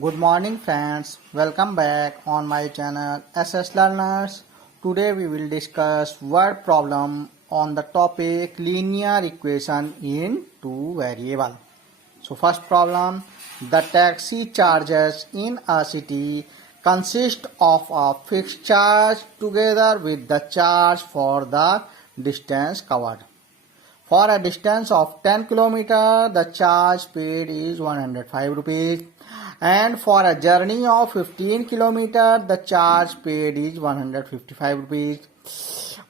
Good morning friends, welcome back on my channel SS Learners. Today we will discuss word problem on the topic linear equation in two variable. So first problem, the taxi charges in a city consist of a fixed charge together with the charge for the distance covered. For a distance of 10 km, the charge paid is 105 rupees. And for a journey of 15 km, the charge paid is 155 rupees.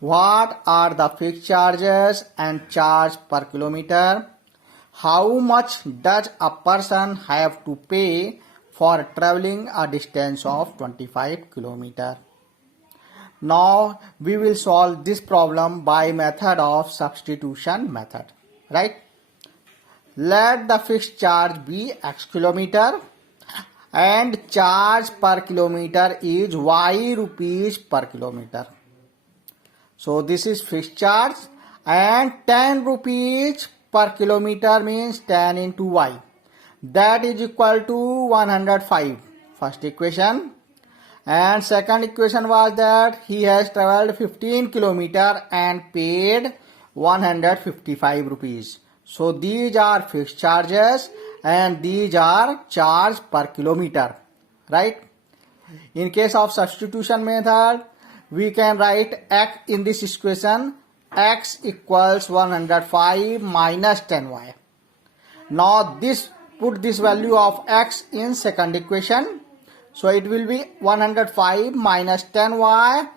What are the fixed charges and charge per kilometer? How much does a person have to pay for traveling a distance of 25 km? Now we will solve this problem by method of substitution method, right? Let the fixed charge be x kilometer and charge per kilometer is y rupees per kilometer. So this is fixed charge and 10 rupees per kilometer means 10 into y. That is equal to 105. First equation. And second equation was that he has travelled 15 km and paid 155 rupees. So these are fixed charges and these are charge per kilometer, right? In case of substitution method, we can write x in this equation, x equals 105 minus 10y. Now put this value of x in second equation. So it will be 105 minus 10y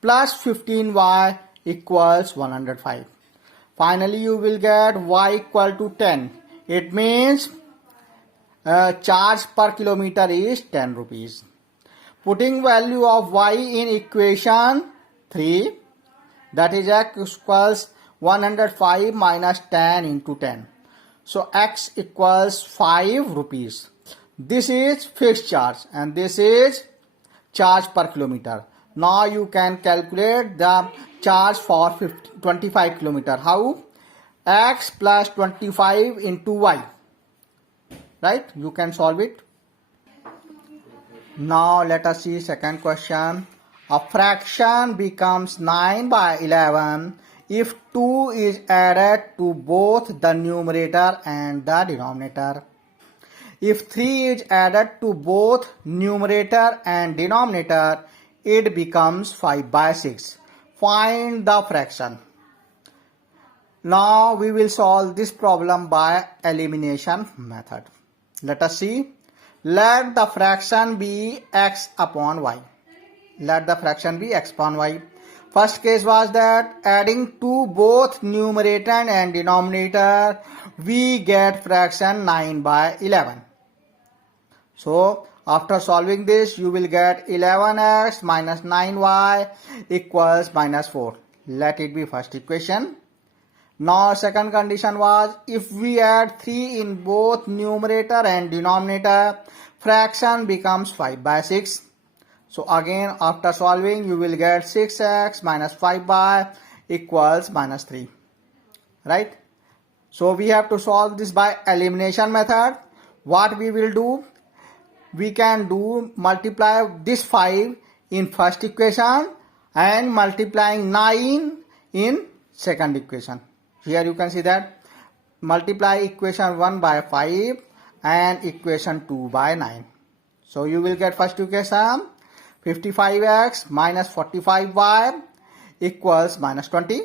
plus 15y equals 105. Finally, you will get y equal to 10. It means charge per kilometer is 10 rupees. Putting value of y in equation 3, that is x equals 105 minus 10 into 10. So x equals 5 rupees. This is fixed charge and this is charge per kilometer. Now you can calculate the charge for 25 kilometer. How? X plus 25 into y. Right? You can solve it. Now let us see second question. A fraction becomes 9 by 11 if 2 is added to both the numerator and the denominator. If 3 is added to both numerator and denominator, it becomes 5 by 6. Find the fraction. Now we will solve this problem by elimination method. Let us see. Let the fraction be x upon y. Let the fraction be x upon y. First case was that adding to both numerator and denominator, we get fraction 9 by 11. So after solving this, you will get 11x minus 9y equals minus 4. Let it be first equation. Now second condition was if we add 3 in both numerator and denominator, fraction becomes 5 by 6. So again after solving, you will get 6x minus 5y equals minus 3. Right? So we have to solve this by elimination method. What we will do? We can do multiply this 5 in first equation and multiplying 9 in second equation. Here you can see that multiply equation 1 by 5 and equation 2 by 9. So you will get first equation 55x minus 45y equals minus 20.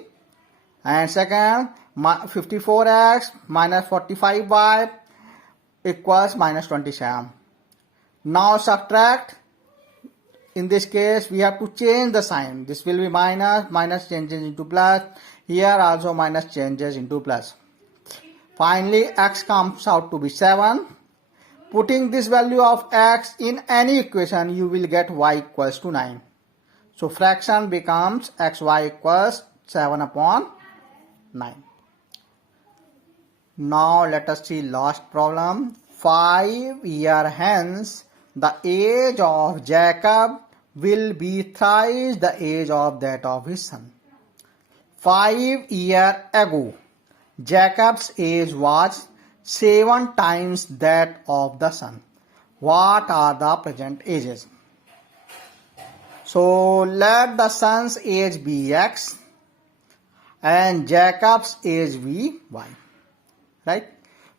And second 54x minus 45y equals minus 27. Now subtract. In this case, we have to change the sign. This will be minus, minus changes into plus. Here also minus changes into plus. Finally, x comes out to be 7. Putting this value of x in any equation, you will get y equals to 9. So fraction becomes xy equals 7 upon 9. Now let us see last problem. 5 years hence, the age of Jacob will be thrice the age of that of his son. 5 years ago, Jacob's age was 7 times that of the son. what are the present ages. So let the son's age be X and Jacob's age be Y. Right?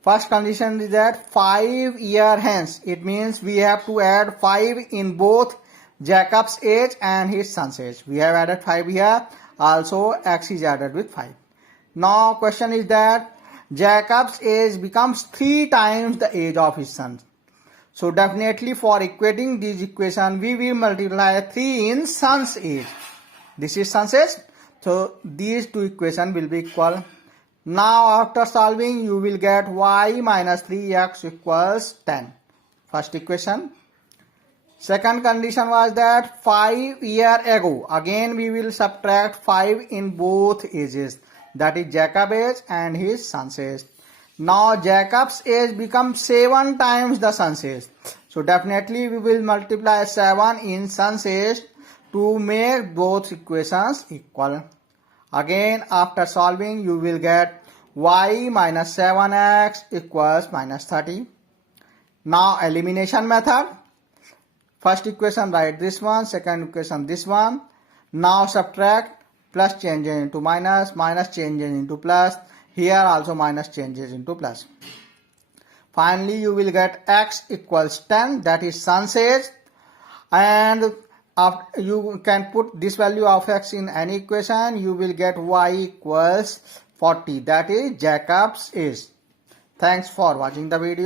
First condition is that 5 years hence. It means we have to add 5 in both Jacob's age and his son's age. We have added 5 here. Also X is added with 5. Now question is that Jacob's age becomes 3 times the age of his son. So definitely for equating this equation, we will multiply 3 in son's age. This is son's age. So these two equations will be equal. Now after solving, you will get y minus 3x equals 10. First equation. Second condition was that 5 years ago. Again we will subtract 5 in both ages. That is Jacob's age and his son's age. Now Jacob's age becomes 7 times the son's age. So definitely we will multiply 7 in son's age to make both equations equal. Again after solving you will get y minus 7x equals minus 30. Now elimination method. First equation write this one, second equation this one. Now subtract, plus changes into minus, minus changes into plus. Here also minus changes into plus. Finally you will get x equals 10, that is son's age, and after you can put this value of x in any equation, you will get y equals 40, that is Jacob's age. Thanks for watching the video.